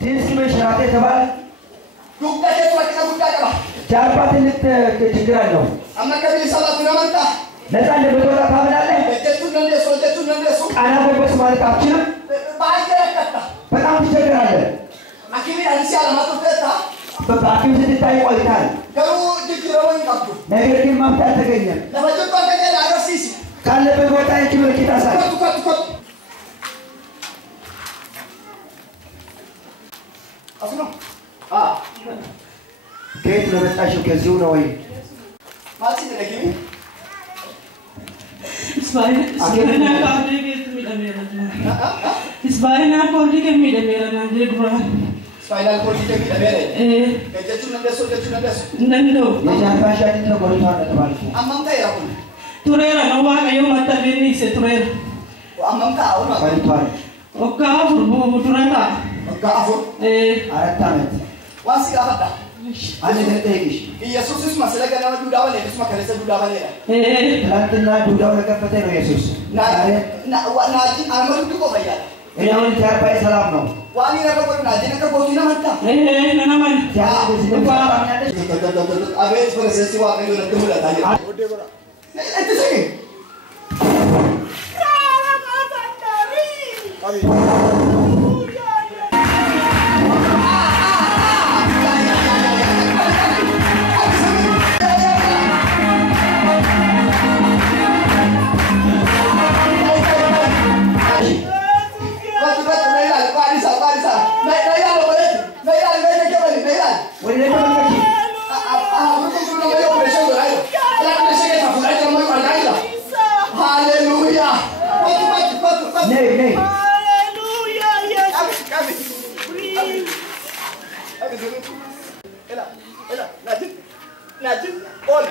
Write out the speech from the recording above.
Diinsi meeshaalee taphaa. Dugda keessoo akka guddaa qaba. Jaabbaatiin ችግር አለው. Amma kabili sabatu namarta. ነፃ እንደምትወጣ ታምናለህ? ወደቱን እንደሱ ቃና ጎንበስ ማለት አትችልም? ባይገረከታ በጣም ትቸገራለህ። አኪሚ አንሲ አለማጥፈታ በባኪም ስትታይ ቆይታል። ገሩ ድግረውን ቀብዱ ነገር ግን ማምጣት ተገኘ። ለመጀመሪያ ተገኘ አረሲሲ ካለበት ቦታ እንጂ ምልክት አሳይ። ኮት አስኖ ከየት ነው የመጣሽው? ከዚሁ ነው ወይ? ማሲ ለጊሚ Isbaina kordi ke tumida mera na. Isbaina kordi ke mida mera na jedra. Spinal cord ke mida mera. Kejetu nandeso. Nando. የጃንባሻ ዲን ነው ጎልቷ ተባልኩ። Amamta yakun. Turera no wa kayo mata beni se turera. Amamta awon. ቆልቷል። Okka furbu turata. Gaafo. አራት ዓመት Wasi gaafata. አንድ ተጠይቅሽ ኢየሱስስ መስለገና ዱዳው ላይ ስማ ከለሰ ዱዳው ላይ ትላንትና ዱዳው ለከፈተ ነው ኢየሱስ ናጂ አመሩ ትቆያለህ እኔ አሁን ጃርባይ ሰላም ነው ዋኒ ረበቆ ናጂ ነከቦቲና መጣ ነናማን አቤት ፕሮሰስ ዋቀዩ ለተሙላ ታየ እትሰይ What